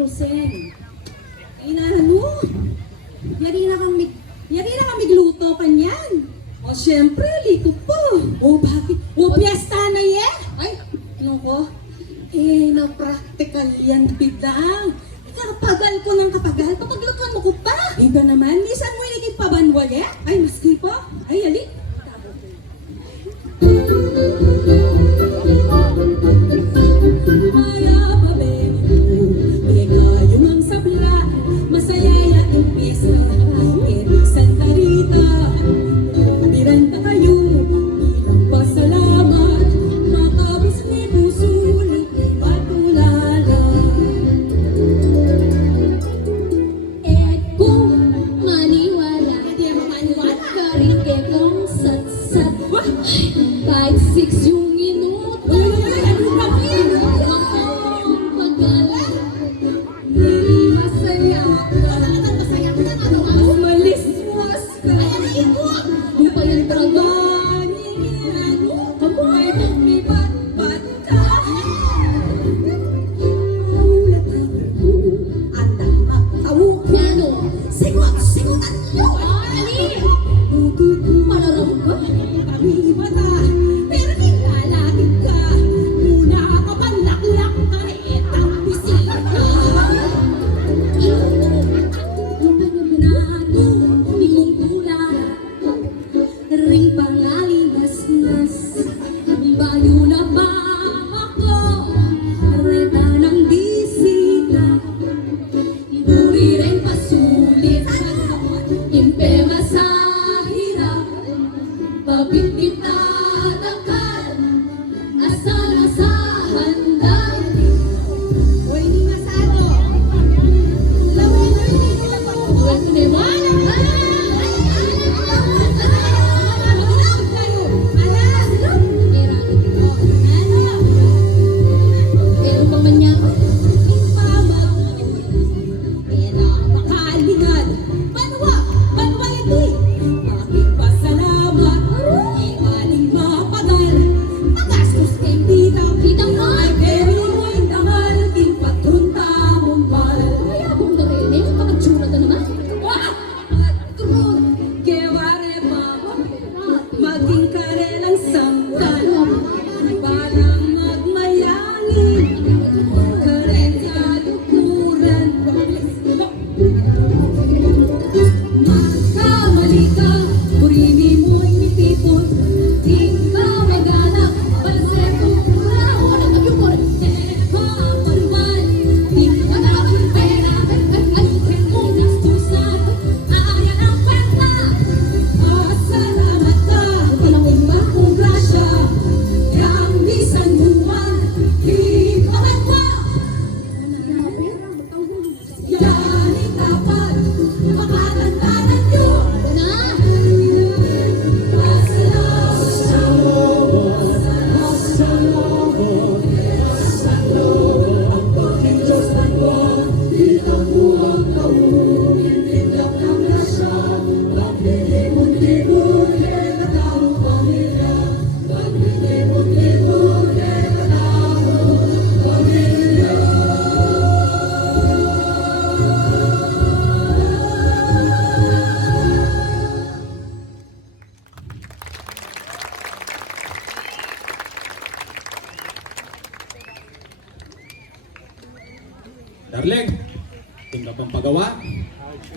Rosen. Inahan mo. Yari na kang migluto pa niyan. O syempre, liko po. O bakit? O piyesta na yan. Ay, ano ko? Na-practical yan, bidang. Kapagal ko ng kapagal, papaglutuan mo ko pa. Iba naman, misan mo yung pabanwali. Ay, maski po. Ay, alik. Maniwala, rin kay kong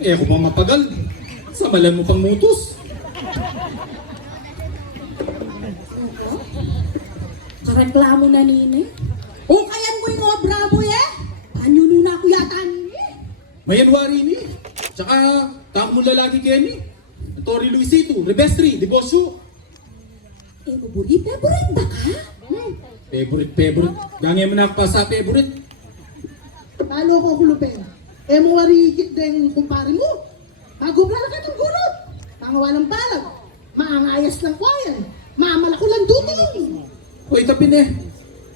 Eh ako pang mapagal. Samalan mo pang mutos. Kareklamo na nini. O kayan mo yung obra mo eh. Paano nuna ako yata nini? Mayanwari ni. Tsaka tamo lalaki kaya ni. Tori Luisito, Rebestri, Degosyo. Eh, favorite ba ka? Favorite. Gangay mo na ako pa sa favorite. Paano ko kulupin? Eh mo warigit din kumpare mo. Pagubla na ka itong gulot. Pangawa ng balag. Maangayas ng kwayan. Mamalako lang dutong. Oy, tapin eh.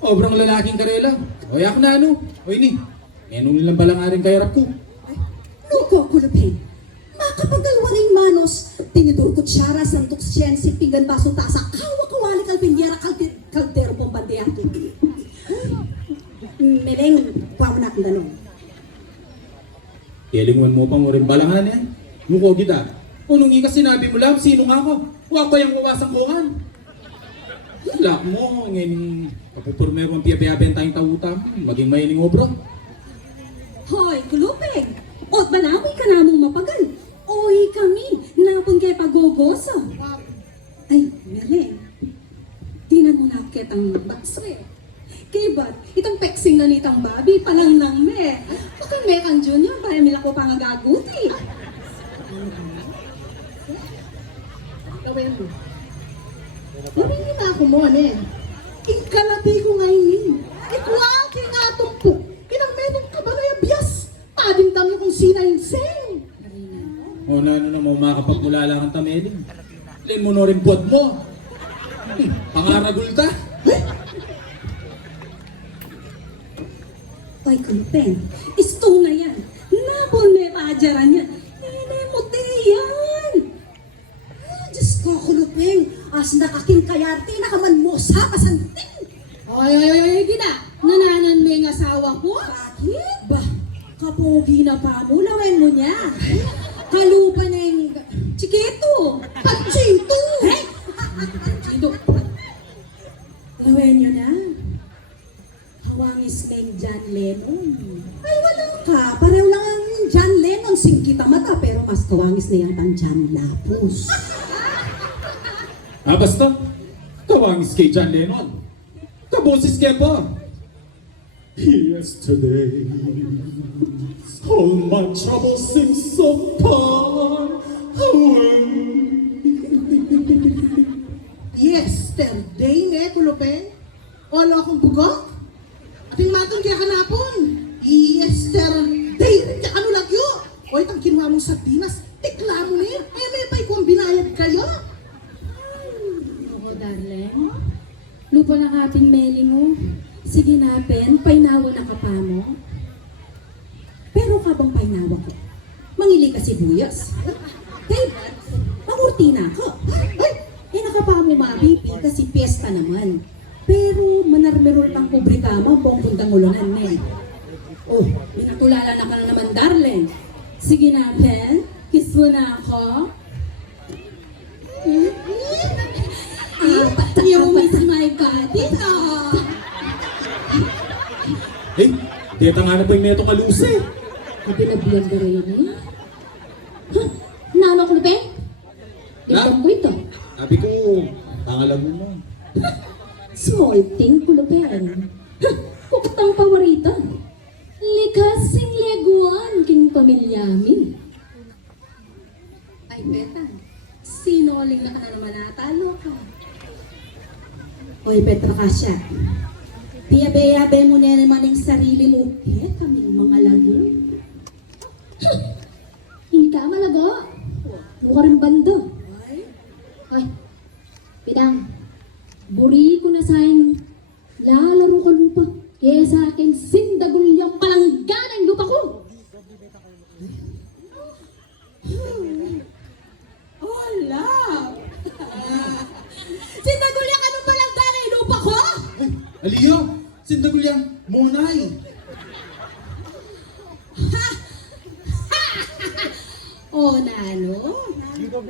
Obrang lalaking karela. Oy, ako na ano. Oy, ni. Menon nilang balangarin kay rap ko. Luko, kulupin. Makapagalwaring manos, tinidur kutsara, santok siyensi, pinggan baso tasa, kawa-kawali kalpingyara, kaldero pong bandiyato. Meleng, kuha mo na akong ganun. Tilinguan mo pang rin balangan yan. Muko kita. O nung ika sinabi mo lang, sino nga ako? Huwag ko yung kuwasang kuhan. Lak mo, ngayon, kapipurmero ang piyabiyabi ang tayong tawuta, maging mayining obro. Hoy, kulupin! Ot banawi ka namong mapagal. Oy kami, napon kay pagogoso. Ay, Meleng, tinan mo na kitang baksre. Kibat, itang peksing na nitang babi, palang nang me. Bakit me kang junior, para mila ko pangagaguti. Gawin mo. Hindi na ako mo, ano eh. Ikalati ko ngayon eh. Ikwaki nga itong po. Kinang menong kabalaya biyas. Padim dami kong sinayin-sing. O na ano na mo makapagmula lang ang tameling. Len mo no rin buwad mo. Pangaragul ta. Oy, kulupin, isto na yan. Napon me pajaran yan. Nene mo yan. Diyos ko, kulupin. As nakaking kayarti, nakaman mo sa kasanting. Oy, gina. Nananan mo yung asawa ko? Bakit? Ba, kapogi na pa mo, lawen mo niya. Kalupa na yung chikito. Panchito. Hey! Panchito. Lawen nyo na. Hawangis kay John Lennon. Ay, wala ka. Pareho lang ang John Lennon. Singkita mata, pero mas kawangis na yan pang John Lapus. Basta, kawangis kay John Lennon. Kabosis kaya pa. Yesterday, all my troubles seem so far away. Yesterday, ne, kulupin. Wala akong bugok. Ating matong kaya kanapon. Yesterday, rin kaya ano lagyo. O itang kinuha mong sardinas. Tikla mo ni. Eh, may pa'y kung binayad kayo. Oo, darling. Lupa na kaping meli mo. Sige na, Ben. Painawa na ka pa mo. Pero kabang painawa ko, mangili ka sibuyas. Kaya ba't? Pangurti na ako. Ay! Eh, nakapa mo mabibi kasi piyesta naman. Pero manarmerol pang pobre kama, buong puntang ulunan na eh. Oh, minatulala na ka na naman, darling. Sige na, Ben. Kiss mo na ako. You miss my body, oh. Eh, deta nga na po yung meto kaluse. Kapinabiyag na rin eh. Huh? Nano ko ba? Itong ko ito. Sabi ko, pangalago mo. Small thing ko lupen. Kukutang pawarita. Likasing leguan king pamilyami. Ay, Beta. Sinoling na ka na naman natalo ka. Oy, Petra Kasya. Piyabe-yabe mo na naman ang sarili mo. Eh, kaming mga lago. Hindi ka malago. Mukha rin bando. Ay, Pinang. Buri ko na sayang lalaro ko lupa. Kaya sa akin, sindagul yung palanggan ang lupa ko. Hola! Sindagul yung anong palanggan ang lupa ko? Aliyo, sindagul yang monay. O, nano?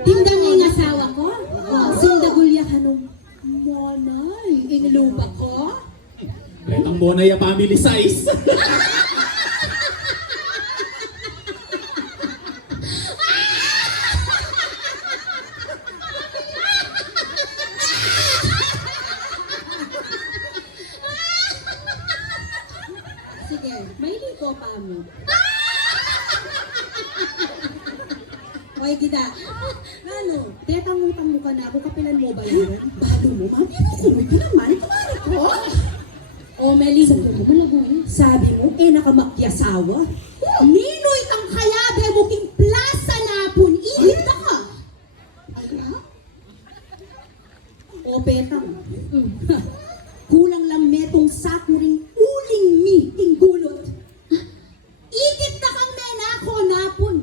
Tingnan mo yung asawa ko? Sindagul yung anong monay ang lupa ko? Ang monay ang family size. Hoy, kita. Ano? Tetang-utang mo ka na ako, kapilan mo bayaran? Balo mo, mami. Ano ka naman? Kumari ko. O, Meli. Sabi mo, nakamakyasawa. Ninoy tang kayabe mo king plaza na pun. Ihit na ka. Ano? O, petang. Kulang lang metong sakuring uling mi ting gulot. Ikit na kang mena ako napon.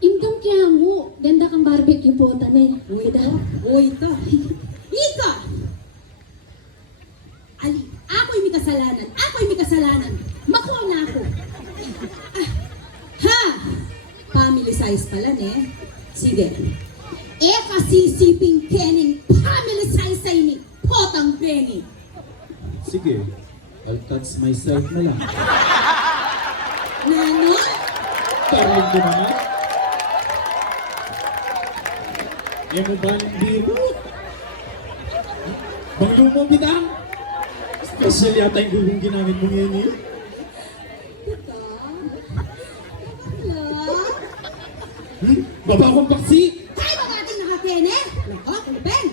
Imdam kaya mo, ganda kang barbecue po, tanay. Uy, ta. Ika! Ali, ako'y may kasalanan. Ako'y may kasalanan. Makuha na ako. Ah, ha! Family size pala, ne? Sige. Kasisiping kening family size ay ni Potang Benny. Sige, I'll touch myself na lang. Nano? Darling mo naman. Yan mo ba ang biro? Bang lumo bitang? Special yata yung gulong ginamit mo ngayon eh. Ika? Wala? Baba akong paksi! Tayo ba natin nakakene? Nako, Ben!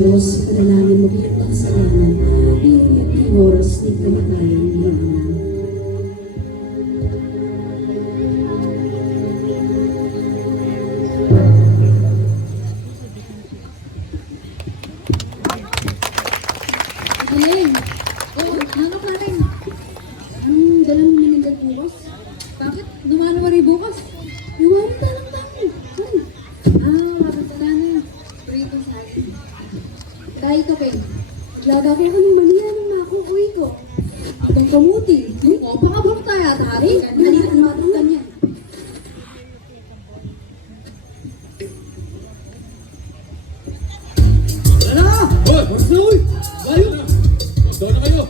Diyos, panalangin mo bilang makasalanan, iyon at ng oras ni kamatayan ni Ana. Aling! Oh, ano ka rin? Anong dala mo minigad bukas? Bakit? Dumano mo rin bukas? Iwan na lang tayo. Makasalanan yun. Prito sa akin. Dahil ka, Peng. Naglaga ko ng maliya ng makukuwi ko. Itong kamuti. Yung o, pakabok tayo. Hari, halika na matutan niya. Hoy! Hoy! Bayo! Doon na kayo!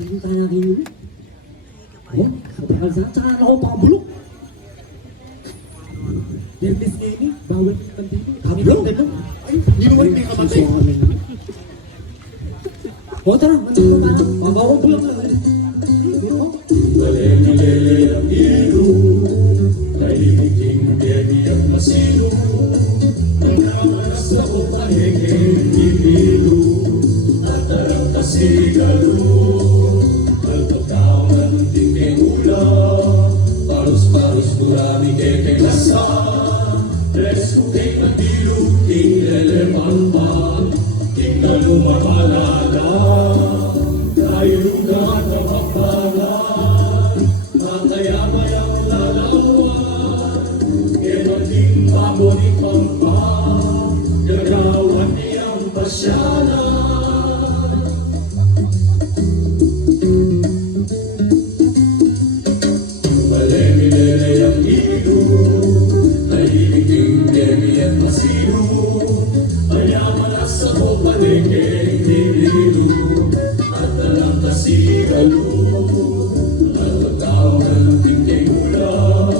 Hindi ka nakinig. Ayan, kapakal sa tsaka ako pakabulok. Dermis nga ini, bawal yung kandilo. Kablo? Ay, hindi mo may kamatay. O tara, manito na. Pabawang bulak na. Malelilele ang ilo, nailiging biyagi ang masilo. Nagkamalas ako paningin inilo, at tarang kasigalo. Nagpagkaon na munting kay ulam, paros-paros kurami kay lasa. Resko kay matilog, king leleman, king na lumamalala. Kayugan na mapalan, matayamay ang lalawan. Kemating mabuning pampang, gagawan niyang pasyalan. Malemilele ang ilo, nailiging demi at masilo. Ayaman ang sa palengke, nililo. Sigalo, nagpagkaon na ng tingkay ulam,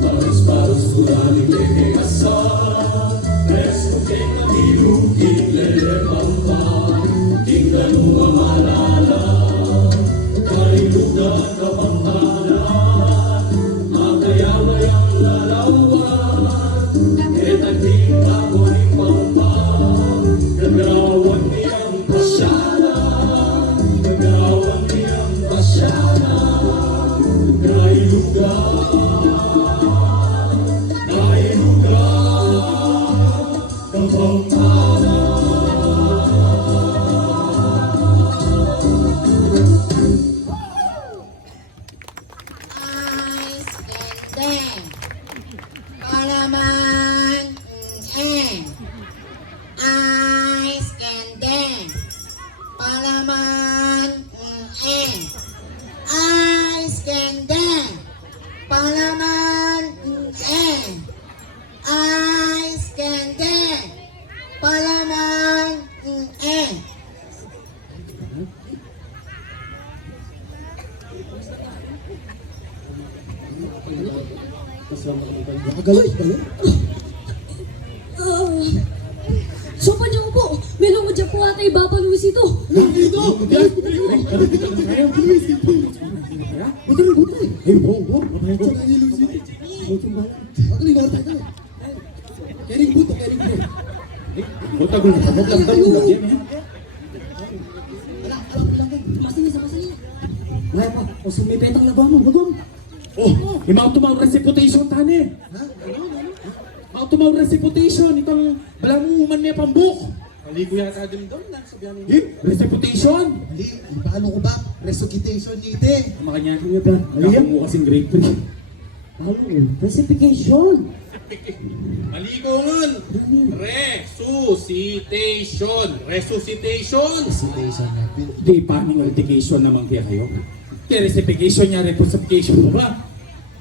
paros-paros kurami kay asa, resko kay matilog, ilelemang Galo? Sopan niyo po. Melong mo dyan po ata ibaba Luisito. Dito! Oh, yung mga tumawag reputation, tane. Mga tumawag reputation, itong balamuman may pambuk. Maligo yata din doon na sabihan mo. Reputation. Hindi, paano ko ba? Resuscitation nite. Ang makanya, gawin mo kasing grade 3. Classification. Maligo ngun. Resuscitation. Resuscitation. Resuscitation natin. Di paning education naman kaya kayo. Kaya reciprocation niya, reputation mo ba?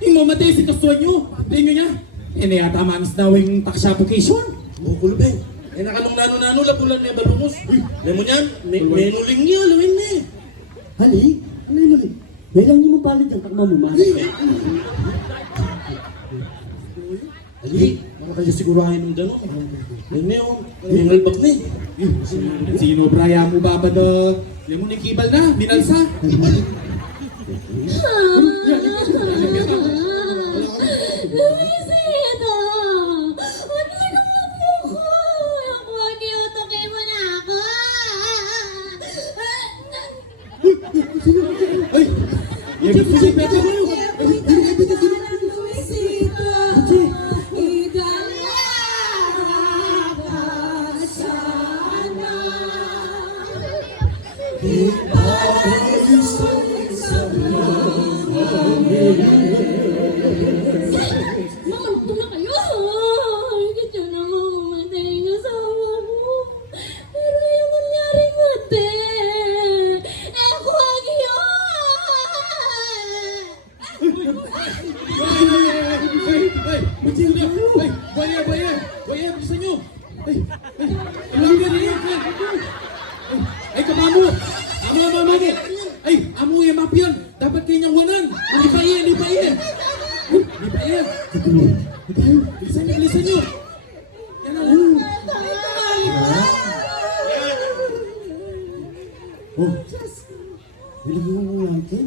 Yung mamatay si kasuan nyo, di nyo niya. Hindi yata manis na yung tax application. Bukulubeng. Eh nakalong nano-nano labulan niya balungos. Alam mo niyan, menuling niya, lawin niya. Hali, ano yung mali? Dahil niyo mo pala dyan, takma mo man. Ali, mga kayo sigurahin ng gano'n. Yan niya yung minalbak na eh. Sino braya mo ba ba da? Hindi mo nikibal na, binalsa. Luisito! Ano naman mo ko? Ako, niutokin mo na ako. Ay! Yan gusto si Pepe mo. Luisito! Igala ka sana. Mamunto na kayo! Hindi na mamamatay ang asawa ko. Pero yung nangyaring mati, ako ang iyon! Ay! Magsino na! Ay! Baya! Baya! Baya! Bisa nyo! Ay! Ay! Ilang yan yan! Ay! Kamamo! Amo! Amo! Ay! Amo yung mapyan! Dapat kayo niyang wanan! Lipayin! Lipayin! Lipayin! Bilisan nyo! Bilisan nyo! Yan ang Oh, bilang mo lang ito.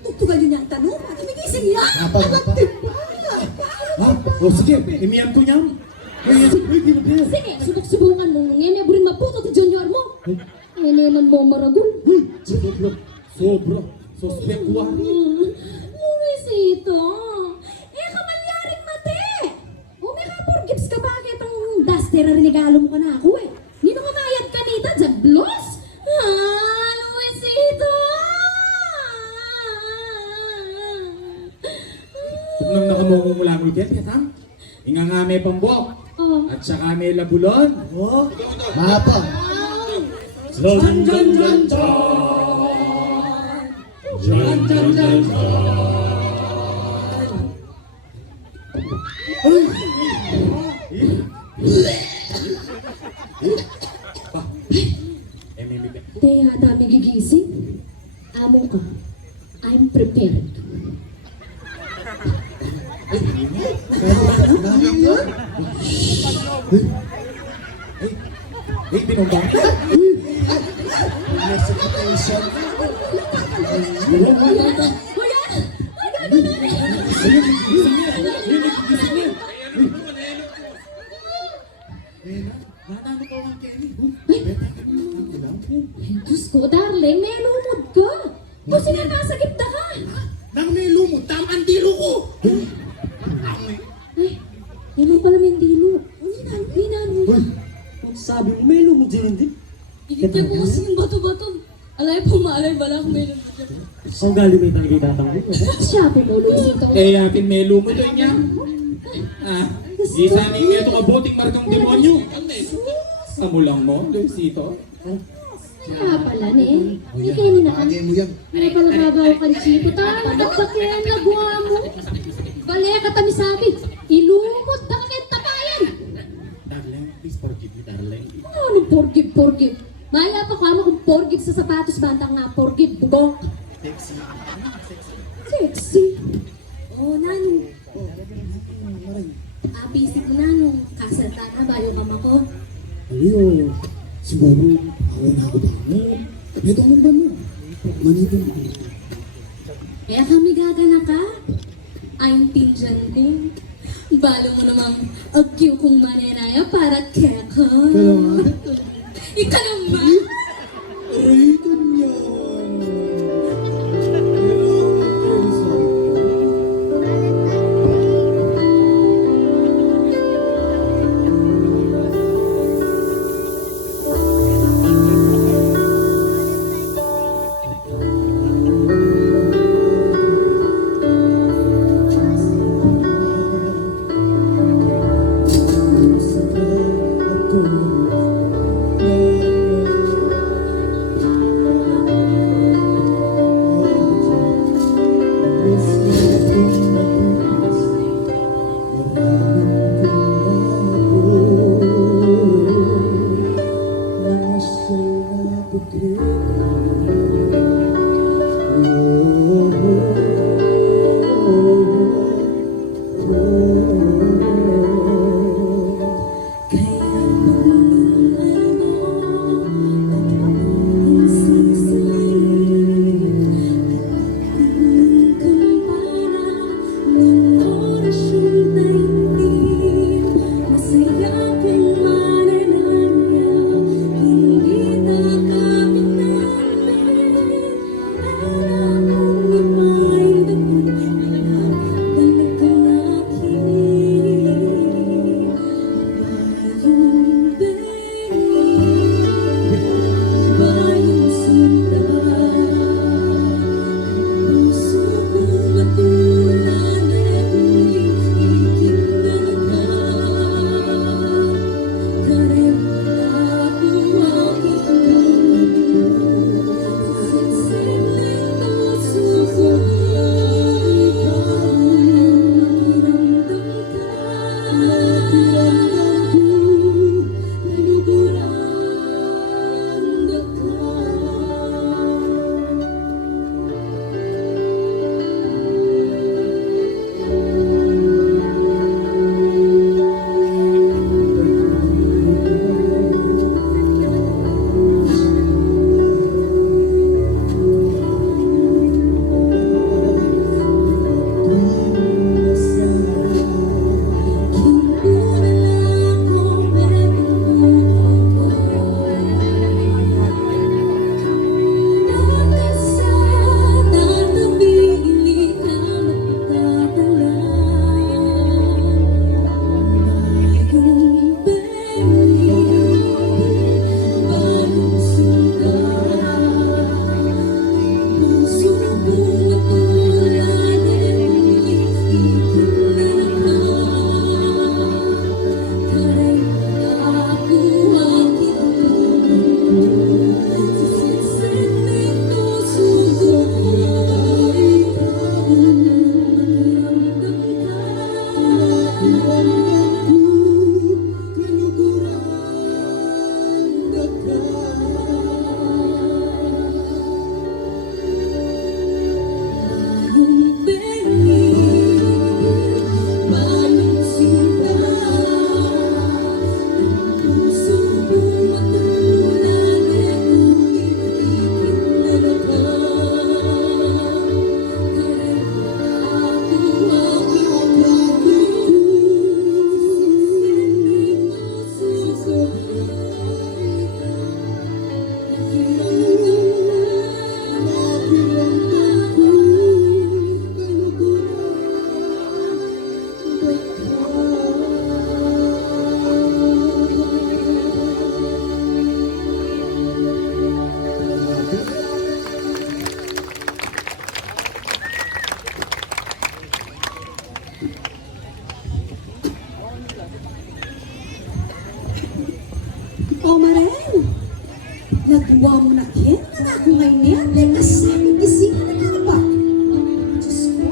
Tutugal yun yung tanong. Kamigising niya! Ha? O sige! Imiyan ko niyam! Sige, subok-subukan mo. Ngayon may burin maputo ti junior mo. Ngayon naman mo maragon. Sobra! Sospek ko ah! Luisito, kamalyaring mati. May kapurgips ka bakit ang duster na rinigalo mo ka na ako eh. Nino kamayad ka nita, Jaglos? Luisito! Kung nang nakamumulangol kayo, Pietang, inga nga may pambok, Oh. at saka may labulon. Oh, Mapa. Jan, jan, jan, jan! Jan, jan, jan, Kaya dami gigising. Amo ka. I'm prepared. Eh, binumbang ka? Resuscitation. Kuya! Ay, gano'n na rin! Ay, Diyos ko, darling, may lumod ka. Kasi nga nasa gitna ka. Nang may lumot, tamaan tiro ko. Ay, naman pala may dino. Ninano. ang sabi mo, may lumod din hindi. Ikitya ko kasi yung bato-bato. Alay, pumalay bala kung may lumod dyan. Ang galing may talaga itatanggo. Siya, pumulo ito. Eh, yapin may lumot doon niya. Ah, isa ni ito kabuting markang demonyo. Amo lang mo, Luisito. Kaya pala, ne. Hindi kayo ninaan. Bagay mo yan. Ano pala babaw kan chipo? Tama, nagpakyan na guwa mo. Bale, katami sabi, ilumot na kakit tapayan. Darling, please forgive me, darling. Ano forgive? Maya pa kamo kung forgive sa sapatos, bantang nga forgive, bugong. Sexy. Sexy. Oh, nani. Pisip mo na nung kasalta na bayo ka mako. Ayo, siguro ako na ako ba mo? Ito ang ba mo? Manipin mo. Kaya kami gagana ka. Ay, tinjan ko. Balo mo namang agyo kong manenaya para keka. Pero nga, Ika naman! aray kanya. Nagwa mo na kin, na ako ngayon yan, may kasama gising na nga ba? Diyos ko,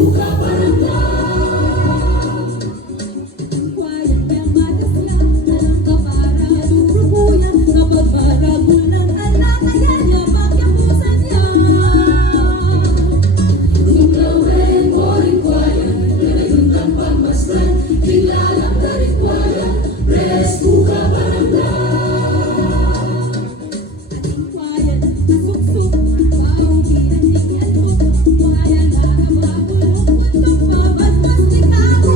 Quiet yang matas niya, alam ka para durukuyan. Kapag maragol ng anak, kaya niya pakiabusan niya. Kung gawin mo rin quiet, ganayon kang pagmasdan. Kilalang ka rin quiet, rescue ka barangay. Ating quiet, nasuksok, pauwian din yan mo. Kaya na kababulong puntok, babagtas ni kako.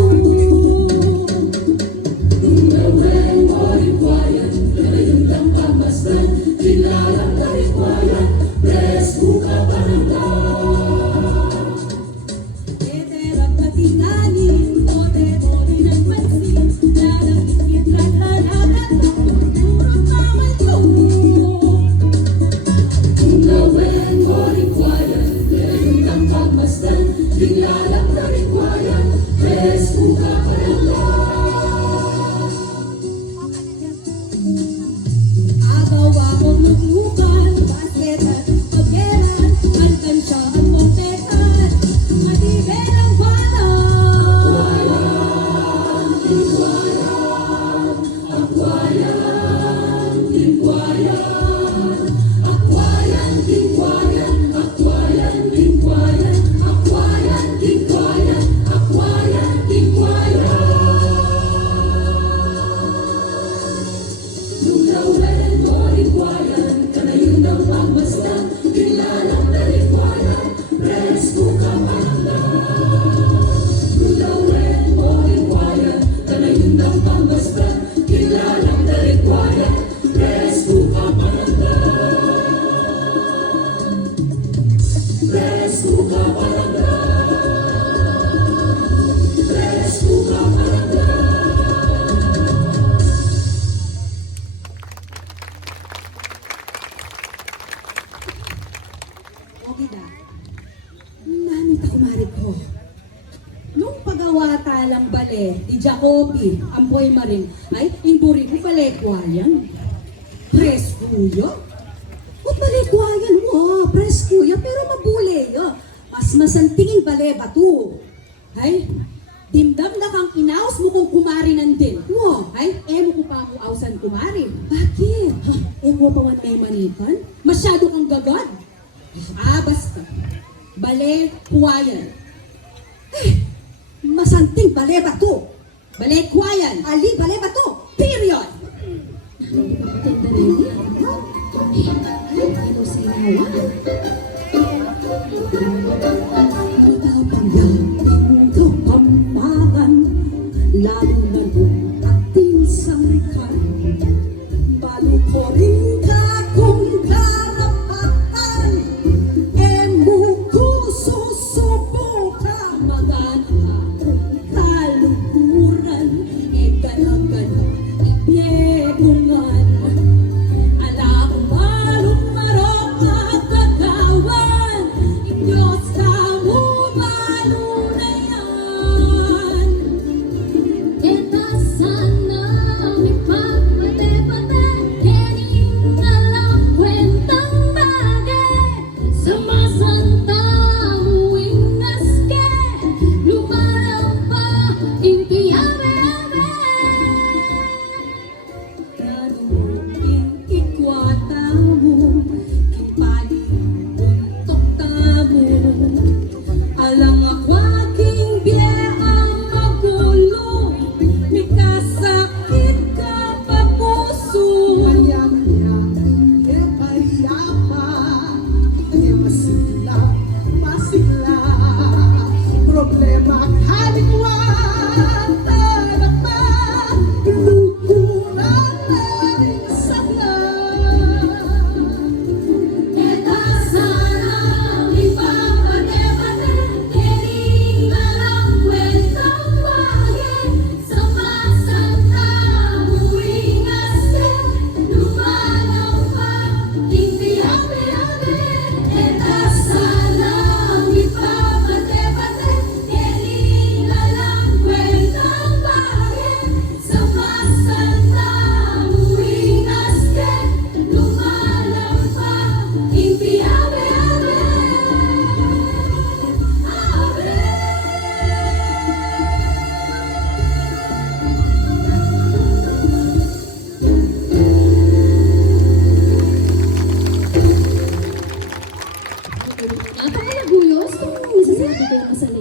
Kung gawin mo rin quiet, ganayon kang pagmasdan. Kilalang ka rin quiet, rescue ka barangay. Eterang katinganin, ote-ote nagpansin. Lalang ikit lalalagan, puro tama ito. Kung gawin mo rin quiet, ganayon kang pagmasdan. Kilalang ka rin quiet, rescue ka barangay. Agaw akong lubukan, basket at paggeran, alkansya at montekan, matibel ang balang. Okay da. Nanit ako marik ko. Nung pagawata lang bale, di Jacobi, ampoy maring, ay, inburi ko bale kwayan. Preskuya? Ut bale kwayan mo, preskuya, pero mabule yo. Mas masantingin bale batu. Ay, dimdam na kang inaos mo kung kumari nandin. Mo, ay, mo ko pa ako ausan kumari. Bakit? Ha, ko pa man may manikan? Masyado kang gagad. Basta. Bale, kuwayan. Masanting bale ba to? Bale, kuwayan. Ali, bale ba to? Period! Hindi ka patanda rin yan. Ano sinawa? Matapang yan, ito pamakan, lalo na yung ating sangkan. Balo ko rin ka kung karapatan, ko susubukan. Magana akong kalukuran, gana-gana ibyegungan. Ala akong balong marok at kagawan, Diyos ka mo balo na yan. Eta sana may pagpate-pate, kening alam kwentang bagay. Sama santa muing naske, lupa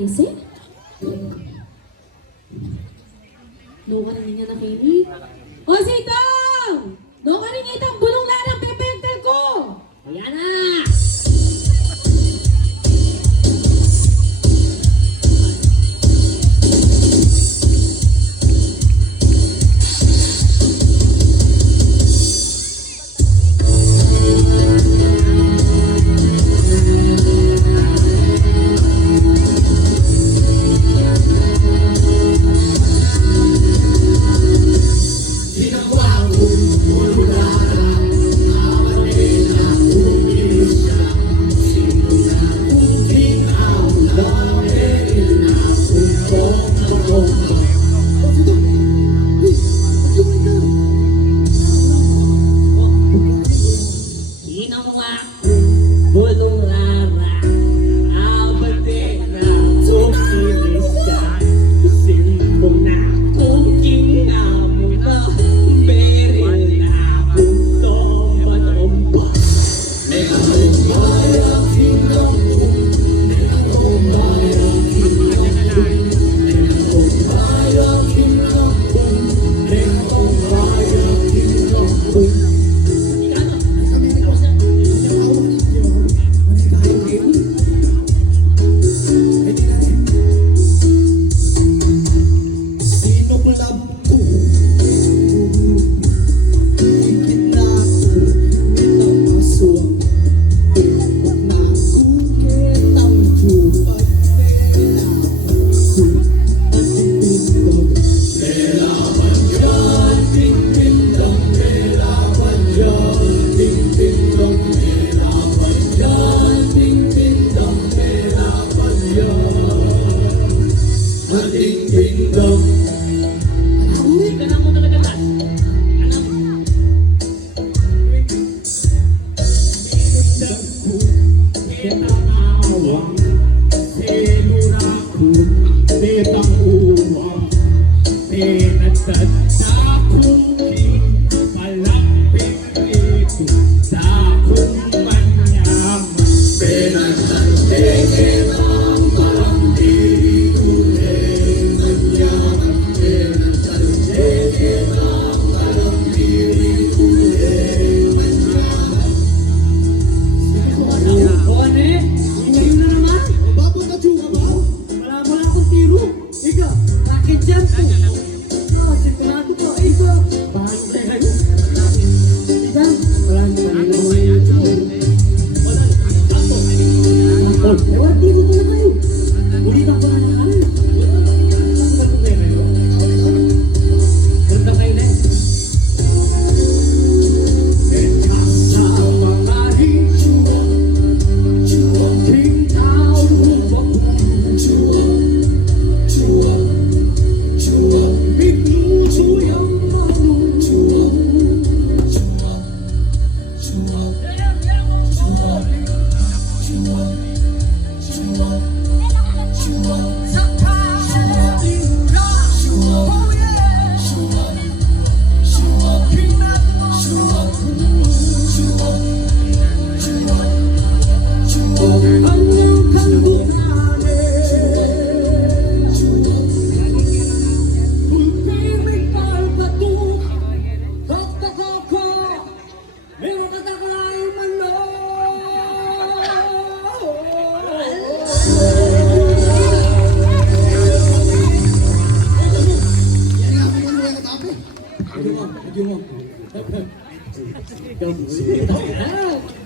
ese? No ka rin nga na kini. O sitong! No ka rin itang bulong na ng pepektel ko! Ayan na!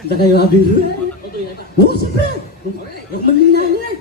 Hindi kayo abing rin. Oo, siyempre. Huwag manlina nila.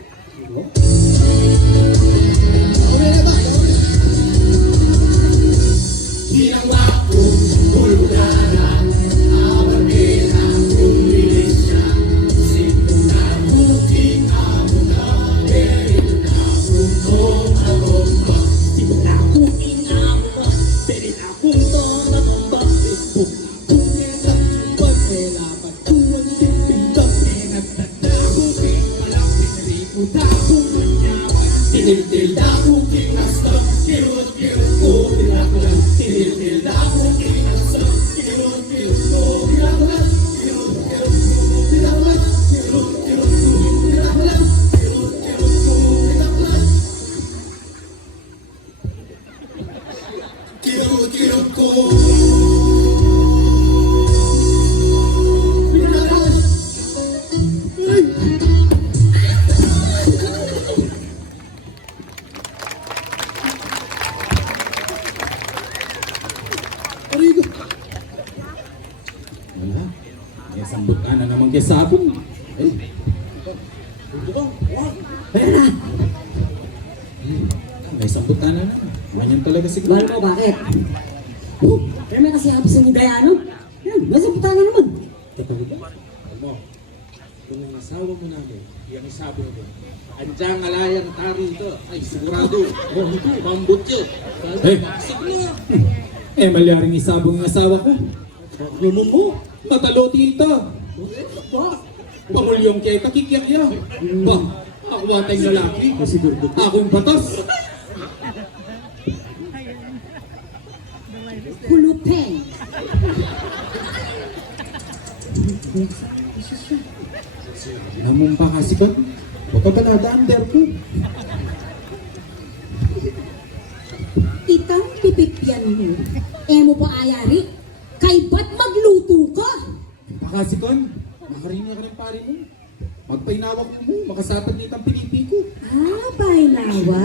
kay sabong. Eh, Ito ka. Wow. Ayan na. may sambutan na. Ganyan talaga siguro. Mahal mo, bakit? Oh, pero may kasi hapis ni Dayano. Yan, nasa putana naman. Alam mo, kung ang asawa mo namin, yung sabong mo, andyang alayang tari ito, ay sigurado, pambut yun. Eh. Maksig na. Eh, malyaring isabong yung asawa ko. Lumon mo. Mataloti ito. Pamulyong kaya kakikiyakya. Ba, ako watay lalaki. Ako yung batas. Hulupeng. Namong pa kasi ko. O kabalada under ko. Itang pipipyan mo. Mo pa ayari. Kay ba't magluto ka? Pakasikon, makarinig ka ng pare mo. Magpainawak mo, makasapat nitang pinipi ko. Ah, painawa.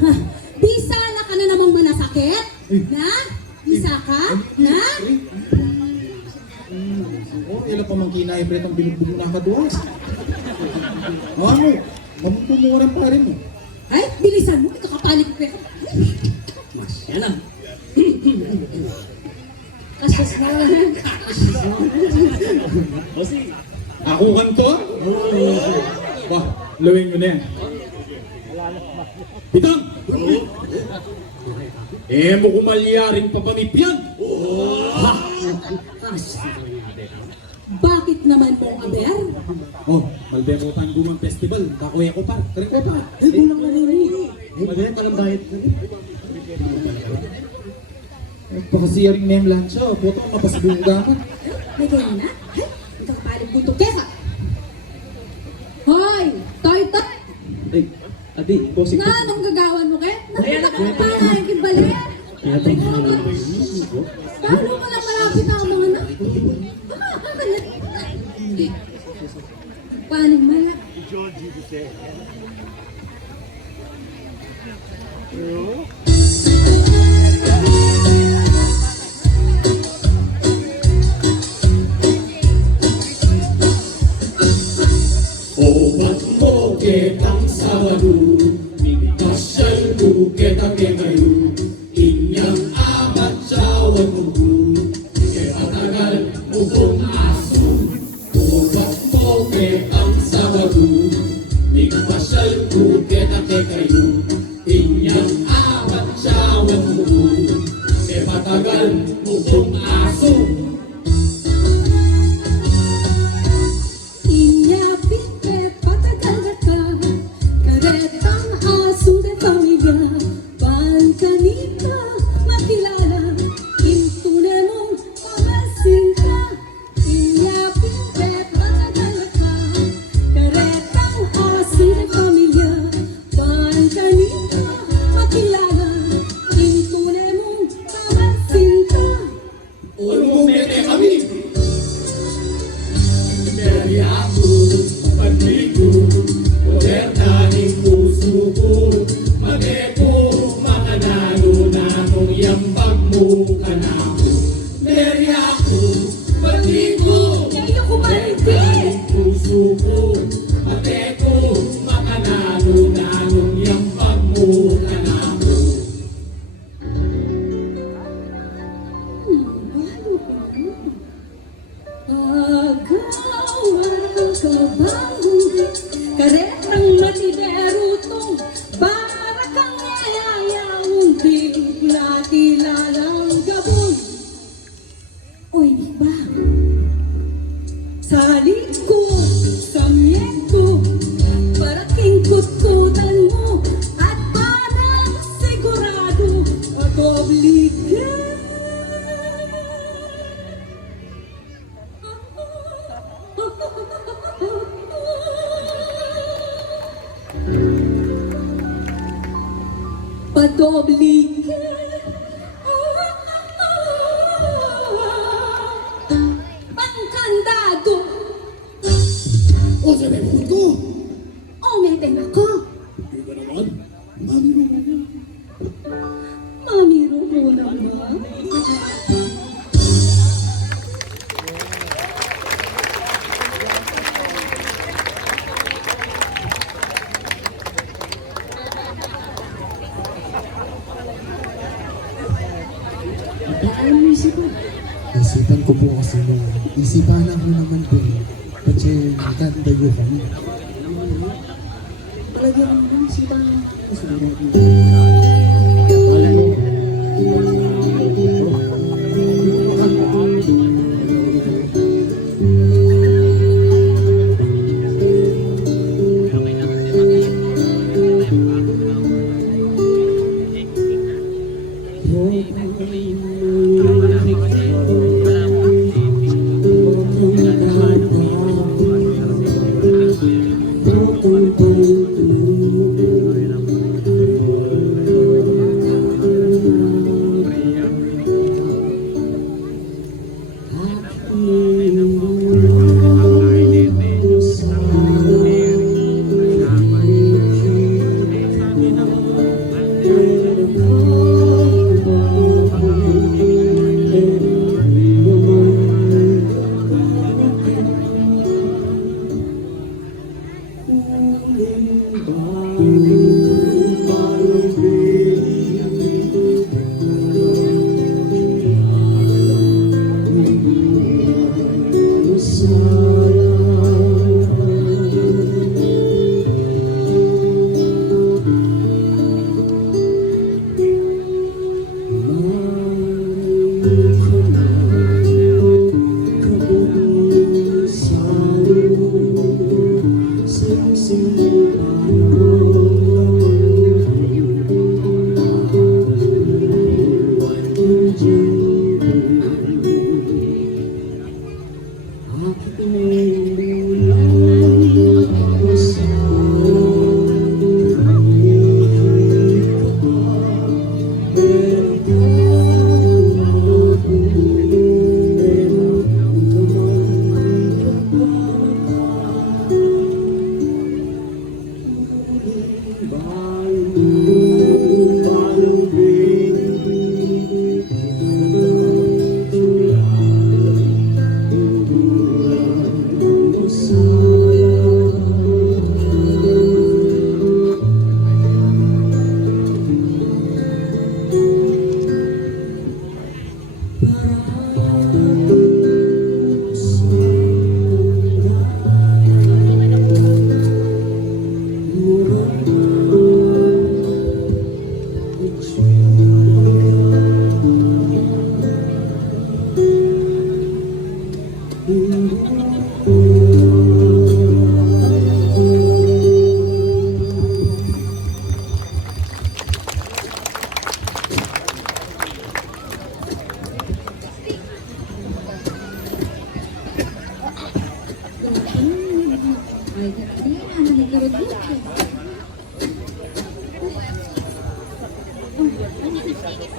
Ha, bisa na ka na namang manasakit? Na? Bisa ka? Na? Oh, ilan pa mang kinay pre ang binugbog na kaduwas. Ano? Mamumura ang pare mo. Ay, bilisan mo. Ikakapalit pa. Yan lang. Kasyos na. Ako kanto? Wah, lawin nyo na yan. Pitang! Mo kumalyaring papamipyan. Bakit naman mong aber? Oh, malbero Tangguman Festival. Kakuya ko pa. Kari ko pa. Ay, bulang manini. Magalit ka ng bayad ko. Pakasiyaring name lansya. Puto ang mapasibungga ka. May ganyan na? Ay, ikakapalit dito. Kesa! Hoy! Toy, toy! Ay, adi, bossing Na, anong gagawan mo kaya? Nakita ko pa na yung kibalit. Paano mo lang malapit na ang mga na? Paano mala? Obat mo ketang Sabado, migpasyal ko kita kayo, inyang amat sawan mo ko, kaya patagal mo kong aso. Obat mo ketang Sabado, migpasyal ko kita kayo, inyang amat sawan mo ko, kaya patagal mo kong aso. Inyapit pe patagal na ka, karetang aso na pamilya, bangkanita makilala, intune mong pamasin ka. Inyapit pe patagal na ka, karetang aso na pamilya, bangkanita makilala, intune mong pamasin ka. Umumete kami. Dari aku, pandiku, modernaning puso ko, mageko, makanalo na kung yambag mo ka na ako. Dari ako, pandiku, Kayo kumaliti! modernaning puso ko, mageko, makanalo na kung yambag mo ka na ako. Agawan ka bago, karetang matiderutong, para kang yayayawang bigla kilalang gabon. Oy, di ba? Sa likod, sa miyeko, para kingkut-kutan mo, at parang sigurado, at obligan. Padobli ka. Pangkandado. O, sabi mo ko. O, may tenga ko. Hindi ka naman. Mamiro mo. Mamiro mo naman. ko po kasi nung isipan ako naman po, kasi nagkandayo kami. Palagyan mo naman isipan kasi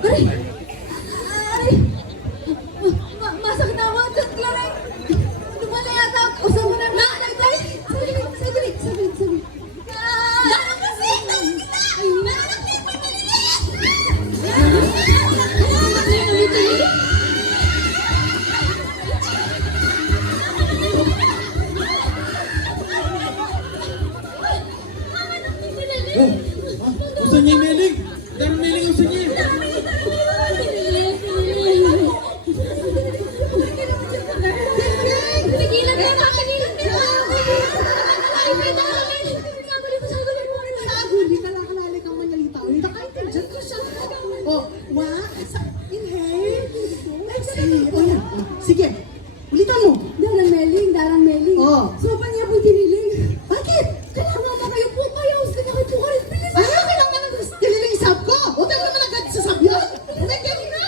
Aray! Aray! Masakit na ako. Just Clarence! Lumala yata ako. Saan mo na? Saglit! Nanak kasi! Ay, nanak na yung pagmalilit! Gusto niya yung meling? Darang meling gusto niya. Pigilan ka na! Hindi ka lang kalali kang manalita. Nakaintindihan ko siya. Oh, inhale. Exhale. Oh, yan. Sige, ulitan mo. Darang meling. Oh. So, pa niya po diniling. Bakit? Kailangan na kayo po kayo. Gusto niya kayo po kayo. Bilis! Ay, kailangan ng kiniling isap ko. Huwag ka naman agad sasab yun. Nagyan na.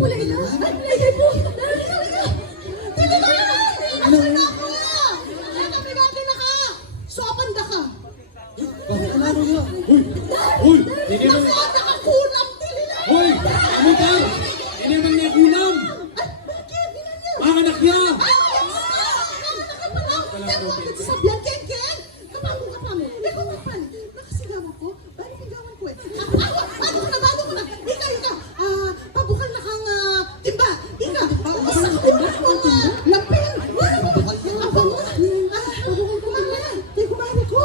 Wala na. Ay, po. Darang meling. Hindi ko yan. Asan na ako? Nakapigati na ka. Sopanda ka. Uy! Hindi naman... Nako, nakakulam. Tili na. Uy! Ano ba? Hindi naman may kulam! Ay, bakit? Binan niya. Ang anak niya! Ay, sabihan, Ken! Kapamo! Ikaw kapal! Nakasigawan ko? Bali sigawan ko eh. Bago ko na! Ika! Pabukal na kang timba! Ika! Masakot na mga lapin! Abang mo! Pabukal ko na! Kaya kumari ko!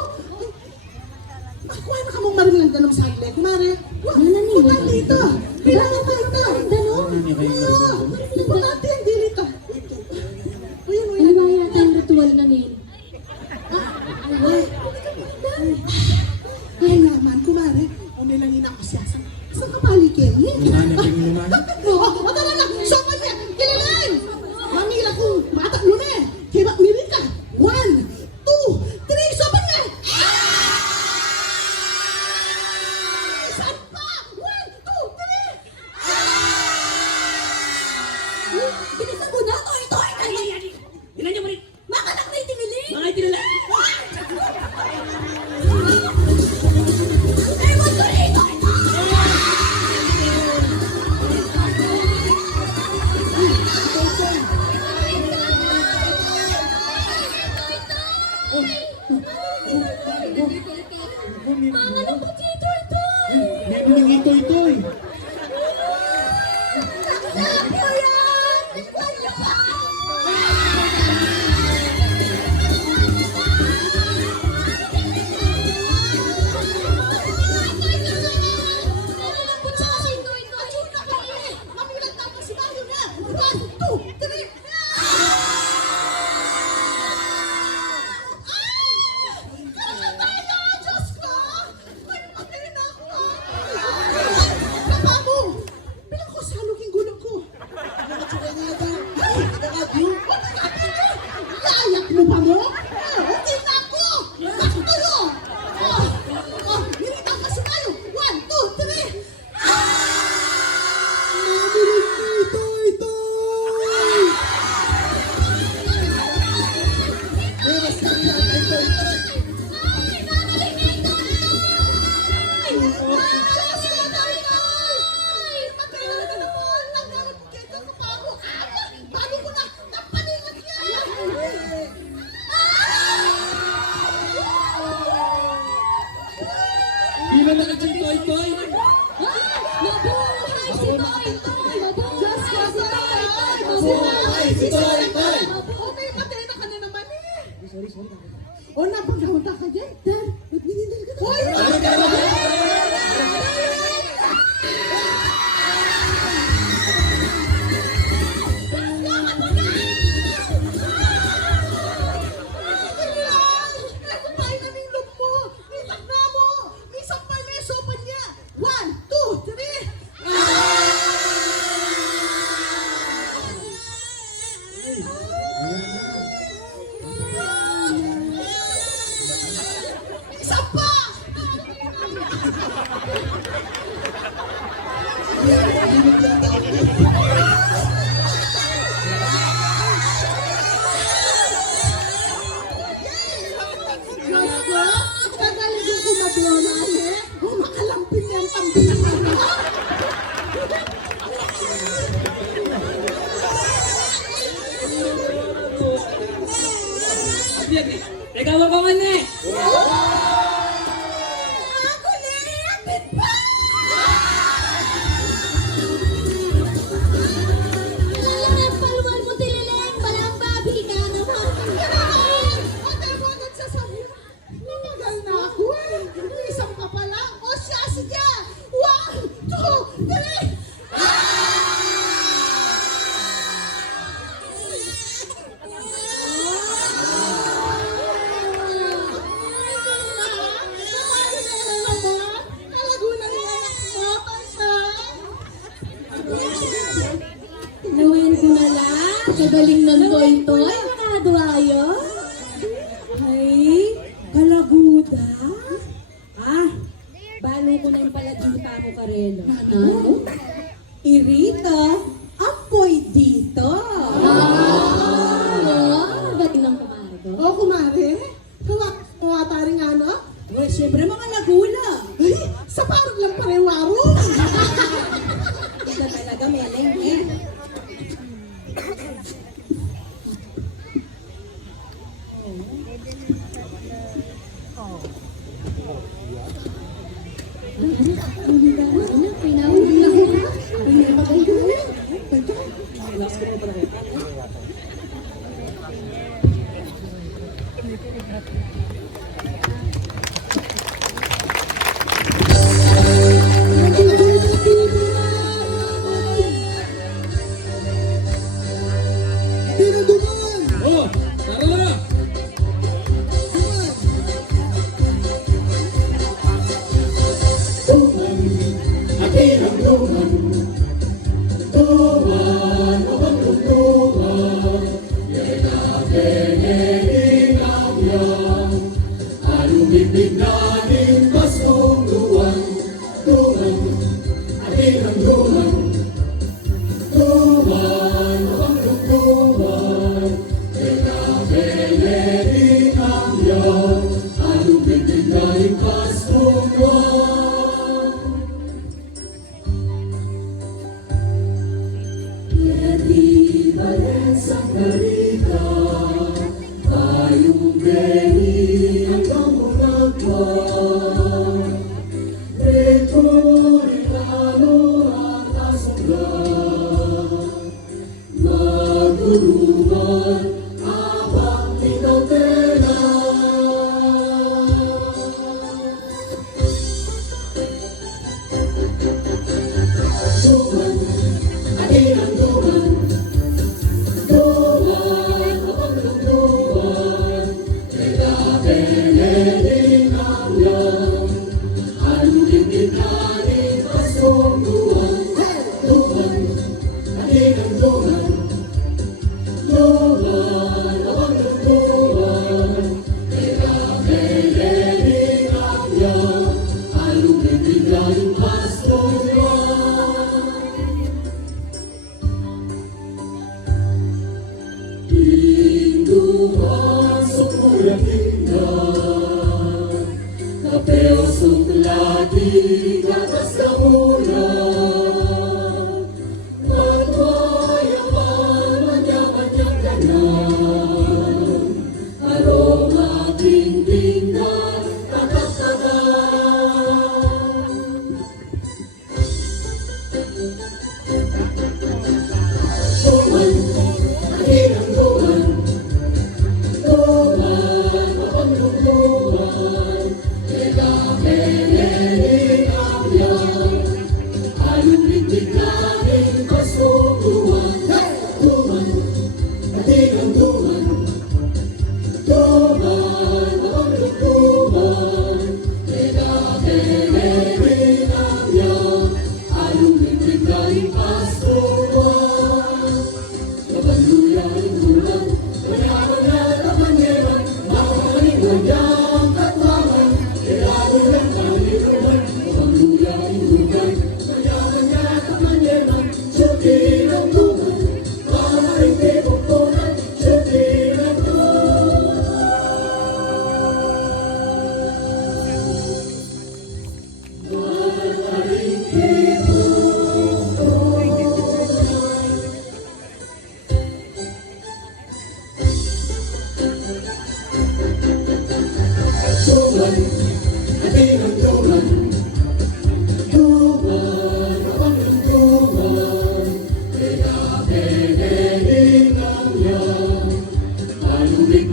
Nakuha na ka mong marilang ganong sagle. Kumari! Huwag dito! Kailangan tayo! niya kayo marunong. Pagkati ang dilita. Ayan, Ano ba yata yung ritual na nin? Ay naman, kumare. O nilang inakasyasan. Saan ka pali, Kenny? Lumana pa yung lumana. O tara na, sopan niya, kinilain! Manila kong mataklo na eh. Kaya milit ka. 1, 2, 3, sopan niya! Saan pa? 1, 2, 3! Bilisan mo na! Ito! Ilan niyo mo rin? Makanak na itiniling! Mga itinala! Ewan ko rito! Mga lambot dito ito! Meron ito ito eh. Layak mo pa mo? Okay na ako! Bakit kayo? Nilita ka sa tayo! 1, 2, 3! Nabilis dito ito! Pero sa kanya ito ito! Ilan na kasi ito ito eh. Mabuhay si Toy Toy! Mabuhay si Toy Toy! Mabuhay si Toy Toy! Oh, may patay na ka na naman eh! Sorry. O, napagkaunta ka dyan? Dad, nagninindal ka na. Hoy! Isa pa! Diyos ko, kagaling ko kumadrona eh. Oh, makalampin yan pang binakana. Teka mo ko man eh! Ako na iapit pa! Paluan mo tililing! Walang babi ka naman! Ate mo nagsasabi, mamagal na ako eh. Isang pa pala. O siya, sige. 1, 2, 3. Nawin ko na lang. Kagaling ng Toy Toy. Nakadwayo. Ay, kalaguda. Balo ko na yung paladita ko, Karelo. Ano? Irita, ako'y dito. Galing ng kumare ko. O, kumare. Kawata rin nga, no? Uy, syempre mga lagula! Ay, sa parang lang parewaro. Hindi ka talaga meleng eh.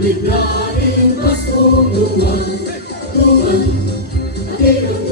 Biglaing mas tulungan, tuman, aking